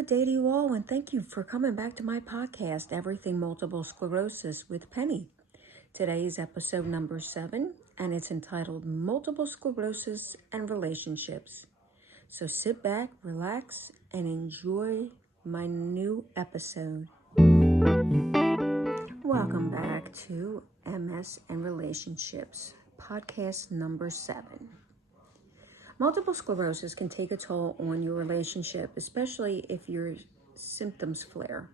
good day to you all, and thank you for coming back to my podcast, Everything Multiple Sclerosis with Penny. Today is episode number 7, and it's entitled Multiple Sclerosis and Relationships. So sit back, relax, and enjoy my new episode. Welcome back to MS and Relationships, podcast number 7. Multiple sclerosis can take a toll on your relationship, especially if your symptoms flare.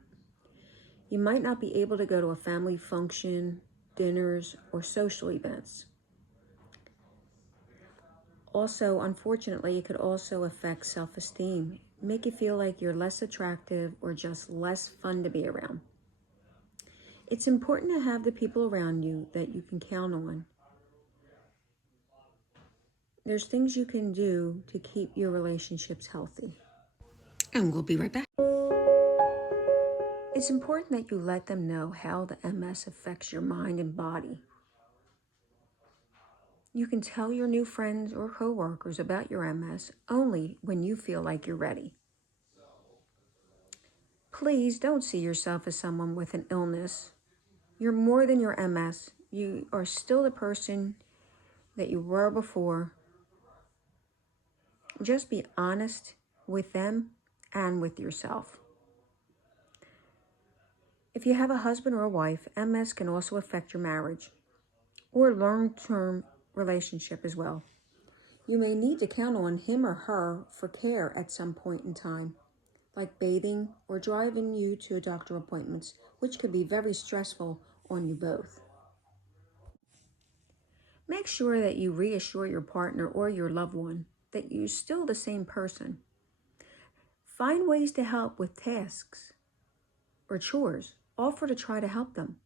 You might not be able to go to a family function, dinners, or social events. Also, unfortunately, it could also affect self-esteem, make you feel like you're less attractive or just less fun to be around. It's important to have the people around you that you can count on. There's things you can do to keep your relationships healthy. And we'll be right back. It's important that you let them know how the MS affects your mind and body. You can tell your new friends or coworkers about your MS only when you feel like you're ready. Please don't see yourself as someone with an illness. You're more than your MS. You are still the person that you were before. Just be honest with them and with yourself. If you have a husband or a wife, MS can also affect your marriage or long-term relationship as well. You may need to count on him or her for care at some point in time, like bathing or driving you to doctor appointments, which could be very stressful on you both. Make sure that you reassure your partner or your loved one that you're still the same person. Find ways to help with tasks or chores. Offer to try to help them.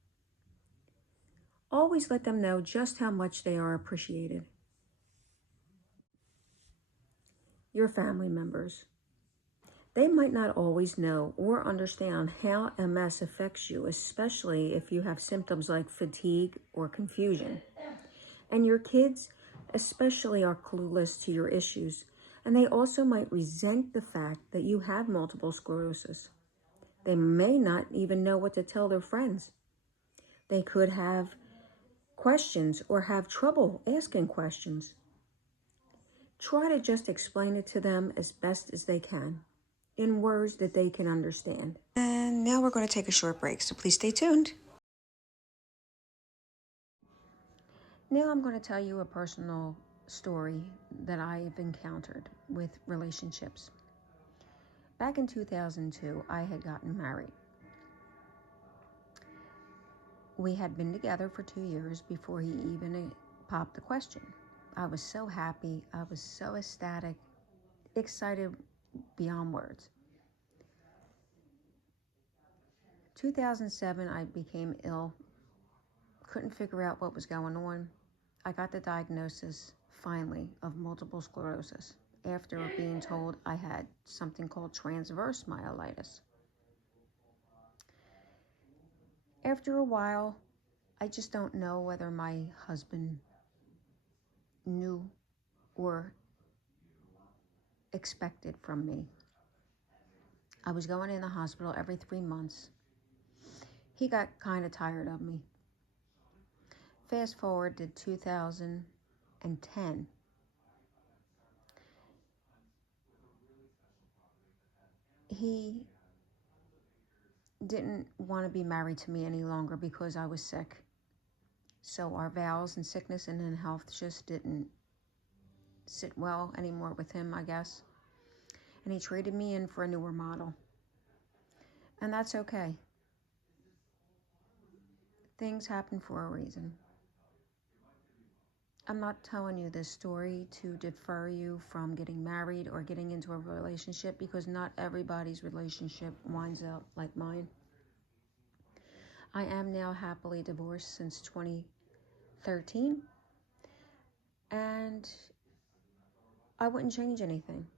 Always let them know just how much they are appreciated. Your family members. They might not always know or understand how MS affects you, especially if you have symptoms like fatigue or confusion. And your kids especially are clueless to your issues, and they also might resent the fact that you have multiple sclerosis. They may not even know what to tell their friends. They could have questions or have trouble asking questions. Try to just explain it to them as best as they can, in words that they can understand. And now we're going to take a short break, so please stay tuned. Now I'm going to tell you a personal story that I've encountered with relationships. Back in 2002, I had gotten married. We had been together for 2 years before he even popped the question. I was so happy. I was so ecstatic, excited beyond words. 2007, I became ill. Couldn't figure out what was going on. I got the diagnosis, finally, of multiple sclerosis after being told I had something called transverse myelitis. After a while, I just don't know whether my husband knew or expected from me. I was going in the hospital every 3 months. He got kind of tired of me. Fast forward to 2010. He didn't want to be married to me any longer because I was sick. So our vows and sickness and in health just didn't sit well anymore with him, I guess. And he traded me in for a newer model. And that's okay. Things happen for a reason. I'm not telling you this story to deter you from getting married or getting into a relationship, because not everybody's relationship winds up like mine. I am now happily divorced since 2013, and I wouldn't change anything.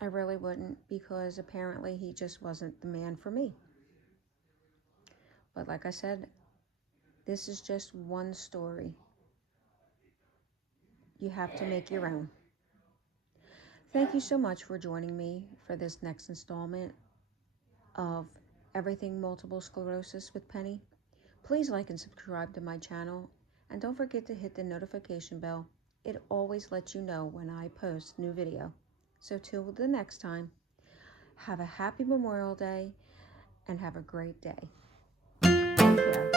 I really wouldn't, because apparently he just wasn't the man for me. But like I said, this is just one story. You have to make your own. Thank you so much for joining me for this next installment of Everything Multiple Sclerosis with Penny. Please like and subscribe to my channel, and don't forget to hit the notification bell. It always lets you know when I post new video. So till the next time, have a happy Memorial Day and have a great day. Take care.